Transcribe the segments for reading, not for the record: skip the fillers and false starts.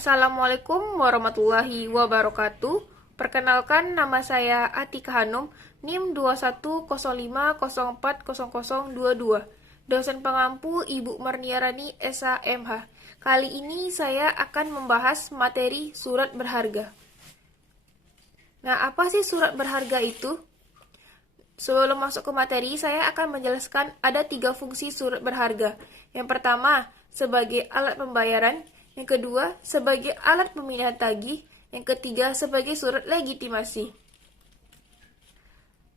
Assalamualaikum warahmatullahi wabarakatuh. Perkenalkan, nama saya Atika Hanum, NIM 2105040022. Dosen pengampu Ibu Marniarani SH MH. Kali ini saya akan membahas materi surat berharga. Nah, apa sih surat berharga itu? Sebelum masuk ke materi, saya akan menjelaskan ada 3 fungsi surat berharga. Yang pertama, sebagai alat pembayaran. Yang kedua, sebagai alat pemilihan tagih. Yang ketiga, sebagai surat legitimasi.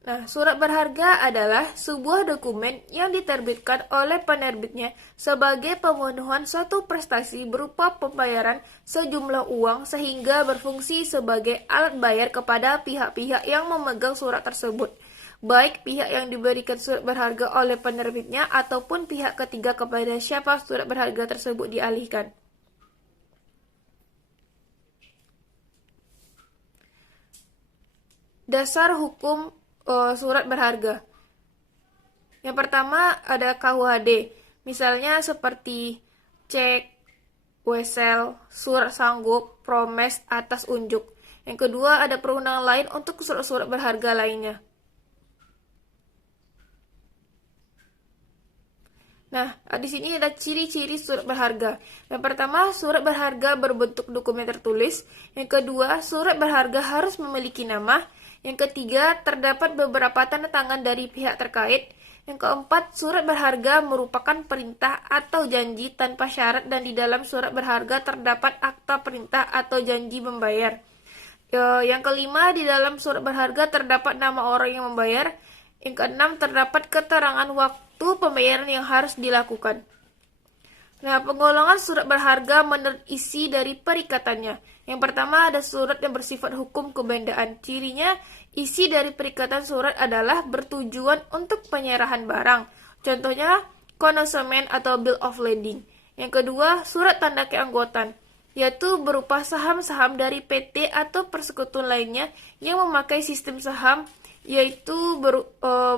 Nah, surat berharga adalah sebuah dokumen yang diterbitkan oleh penerbitnya sebagai pemenuhan suatu prestasi berupa pembayaran sejumlah uang sehingga berfungsi sebagai alat bayar kepada pihak-pihak yang memegang surat tersebut, baik pihak yang diberikan surat berharga oleh penerbitnya ataupun pihak ketiga kepada siapa surat berharga tersebut dialihkan. Dasar hukum surat berharga. Yang pertama ada KUHD, misalnya seperti cek, wesel, surat sanggup, promes, atas unjuk. Yang kedua ada perundangan lain untuk surat-surat berharga lainnya. Nah, di sini ada ciri-ciri surat berharga. Yang pertama, surat berharga berbentuk dokumen tertulis. Yang kedua, surat berharga harus memiliki nama. Yang ketiga, terdapat beberapa tanda tangan dari pihak terkait. Yang keempat, surat berharga merupakan perintah atau janji tanpa syarat dan di dalam surat berharga terdapat akta perintah atau janji membayar. Yang kelima, di dalam surat berharga terdapat nama orang yang membayar. Yang keenam, terdapat keterangan waktu pembayaran yang harus dilakukan. Nah, penggolongan surat berharga menurut isi dari perikatannya. Yang pertama ada surat yang bersifat hukum kebendaan. Cirinya, isi dari perikatan surat adalah bertujuan untuk penyerahan barang. Contohnya, konsumen atau bill of lading. Yang kedua, surat tanda keanggotaan, yaitu berupa saham-saham dari PT atau persekutuan lainnya yang memakai sistem saham, yaitu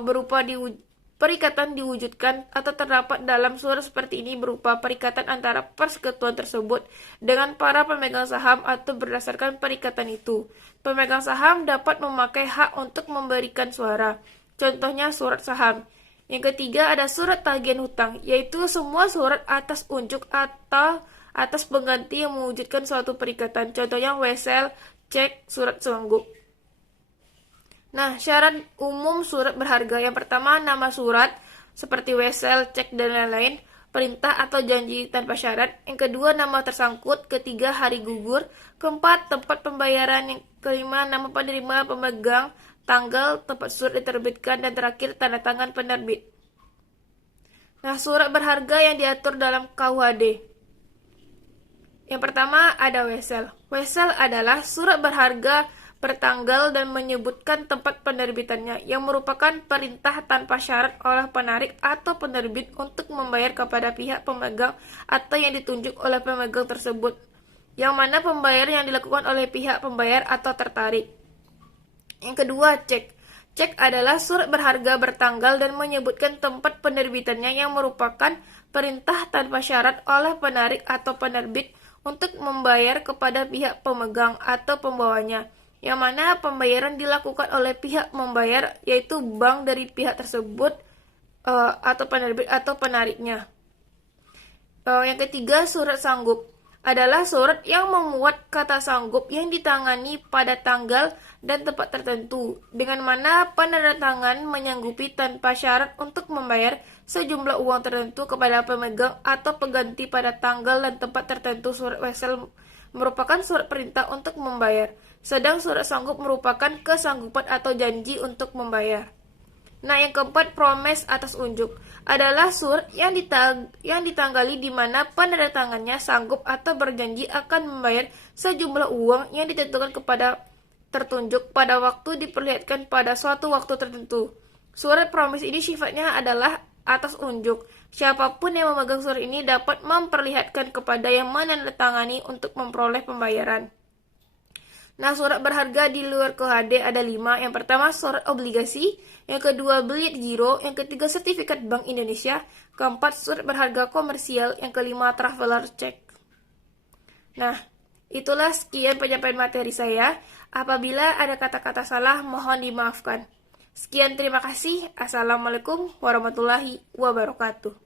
berupa perikatan diwujudkan atau terdapat dalam surat seperti ini berupa perikatan antara persekutuan tersebut dengan para pemegang saham atau berdasarkan perikatan itu. Pemegang saham dapat memakai hak untuk memberikan suara. Contohnya surat saham. Yang ketiga ada surat tagihan hutang, yaitu semua surat atas unjuk atau atas pengganti yang mewujudkan suatu perikatan. Contohnya wesel, cek, surat sanggup. Nah, syarat umum surat berharga. Yang pertama, nama surat, seperti wesel, cek, dan lain-lain. Perintah atau janji tanpa syarat. Yang kedua, nama tersangkut. Ketiga, hari gugur. Keempat, tempat pembayaran. Yang kelima, nama penerima, pemegang, tanggal, tempat surat diterbitkan. Dan terakhir, tanda tangan penerbit. Nah, surat berharga yang diatur dalam KUHD. Yang pertama, ada wesel. Wesel adalah surat berharga bertanggal dan menyebutkan tempat penerbitannya yang merupakan perintah tanpa syarat oleh penarik atau penerbit untuk membayar kepada pihak pemegang atau yang ditunjuk oleh pemegang tersebut, yang mana pembayaran yang dilakukan oleh pihak pembayar atau tertarik. Yang kedua, cek. Cek adalah surat berharga bertanggal dan menyebutkan tempat penerbitannya yang merupakan perintah tanpa syarat oleh penarik atau penerbit untuk membayar kepada pihak pemegang atau pembawanya, yang mana pembayaran dilakukan oleh pihak membayar, yaitu bank dari pihak tersebut atau penerbit atau penariknya. Yang ketiga, surat sanggup adalah surat yang memuat kata sanggup yang ditangani pada tanggal dan tempat tertentu, dengan mana penandatangan menyanggupi tanpa syarat untuk membayar sejumlah uang tertentu kepada pemegang atau pengganti pada tanggal dan tempat tertentu. Surat wesel merupakan surat perintah untuk membayar, sedang surat sanggup merupakan kesanggupan atau janji untuk membayar. Nah, yang keempat, promes atas unjuk adalah surat yang ditanggali di mana penandatangannya sanggup atau berjanji akan membayar sejumlah uang yang ditentukan kepada tertunjuk pada waktu diperlihatkan pada suatu waktu tertentu. Surat promes ini sifatnya adalah atas unjuk. Siapapun yang memegang surat ini dapat memperlihatkan kepada yang menandatangani untuk memperoleh pembayaran. Nah, surat berharga di luar KUHD ada 5. Yang pertama, surat obligasi. Yang kedua, bilet giro. Yang ketiga, sertifikat Bank Indonesia. Keempat, surat berharga komersial. Yang kelima, traveler check. Nah, Itulah sekian penyampaian materi saya. Apabila ada kata-kata salah, mohon dimaafkan. Sekian, terima kasih. Assalamualaikum warahmatullahi wabarakatuh.